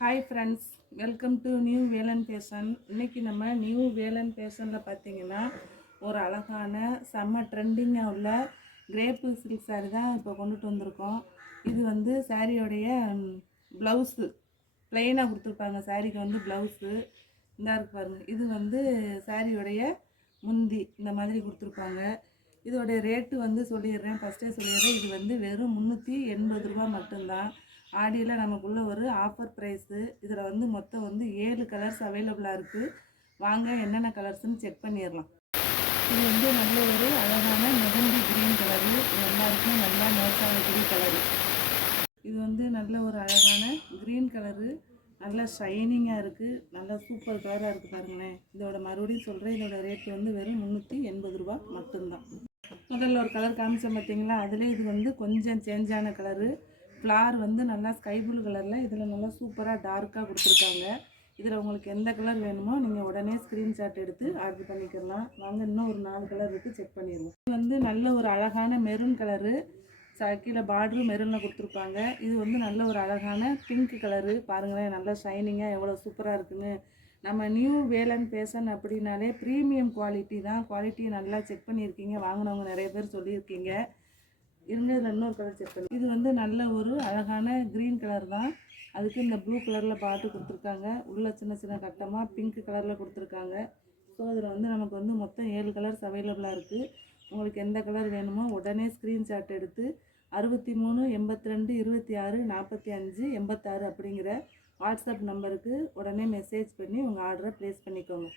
Hi friends, welcome to new Velan fashion. இன்றைக்கி நம்ம new Velan ஃபேஷனில் பார்த்தீங்கன்னா ஒரு அழகான செம்ம ட்ரெண்டிங்காக உள்ள கிரேப்பு சில்க் சாரீ தான் இப்போ கொண்டுட்டு வந்திருக்கோம். இது வந்து சாரியோடைய ப்ளவுஸு ப்ளெயினாக கொடுத்துருப்பாங்க. சாரீக்கு வந்து ப்ளவுஸு இந்த இருக்கு பாருங்கள். இது வந்து சாரியோடைய முந்தி இந்த மாதிரி கொடுத்துருப்பாங்க. இதோடைய ரேட்டு வந்து சொல்லிடுறேன், ஃபஸ்ட்டே சொல்லிடுறேன். இது வந்து வெறும் 380 ரூபா மட்டும்தான். ஆடியில் நமக்குள்ள ஒரு ஆஃபர் ப்ரைஸு. இதில் வந்து மொத்தம் வந்து 7 கலர்ஸ் அவைலபிளாக இருக்குது. வாங்க என்னென்ன கலர்ஸ்ன்னு செக் பண்ணிடலாம். இது வந்து நல்ல ஒரு அழகான மெஹந்தி க்ரீன் கலரு, எல்லாருக்குமே நல்லா மேட்ச் ஆகக்கூடிய கலரு. இது வந்து நல்ல ஒரு அழகான க்ரீன் கலரு, நல்லா ஷைனிங்காக இருக்குது, நல்லா சூப்பர் கலராக இருக்குது பாருங்களேன். இதோட மறுபடியும் சொல்கிறேன், இதோட ரேட் வந்து வெறும் 380 ரூபா மட்டும்தான். முதல்ல ஒரு கலர் காமிச்சோம் பார்த்தீங்களா, அதில் இது வந்து கொஞ்சம் சேஞ்சான கலரு. ஃப்ளார் வந்து நல்லா ஸ்கை ப்ளூ கலரில், இதில் நல்லா சூப்பராக டார்க்காக கொடுத்துருக்காங்க. இதில் உங்களுக்கு எந்த கலர் வேணுமோ நீங்கள் உடனே ஸ்க்ரீன்ஷாட் எடுத்து ஆர்டர் பண்ணிக்கலாம். வாங்க இன்னும் ஒரு 4 கலர் இருக்குது, செக் பண்ணிடுவோம். இது வந்து நல்ல ஒரு அழகான மெரூன் கலரு, கீழே பார்டரும் மெரூனில் கொடுத்துருப்பாங்க. இது வந்து நல்ல ஒரு அழகான பிங்க் கலரு, பாருங்களேன் நல்லா ஷைனிங்காக எவ்வளோ சூப்பராக இருக்குன்னு. நம்ம நியூ வேலன் ஃபேஷன் அப்படின்னாலே ப்ரீமியம் குவாலிட்டி தான். குவாலிட்டியை நல்லா செக் பண்ணியிருக்கீங்க, வாங்கினவங்க நிறைய பேர் சொல்லியிருக்கீங்க. இருங்க, இதில் இன்னொரு கலர் செக் பண்ணி. இது வந்து நல்ல ஒரு அழகான க்ரீன் கலர் தான். அதுக்கு இந்த ப்ளூ கலரில் பார்த்து கொடுத்துருக்காங்க. உள்ள சின்ன சின்ன கட்டமாக பிங்க் கலரில் கொடுத்துருக்காங்க. ஸோ இதில் வந்து நமக்கு வந்து மொத்தம் 7 கலர்ஸ் அவைலபிளாக இருக்குது. உங்களுக்கு எந்த கலர் வேணுமோ உடனே ஸ்க்ரீன்ஷாட் எடுத்து 63 82 26 45 86 அப்படிங்கிற வாட்ஸ்அப் நம்பருக்கு உடனே மெசேஜ் பண்ணி உங்கள் ஆர்டரை ப்ளேஸ் பண்ணிக்கோங்க.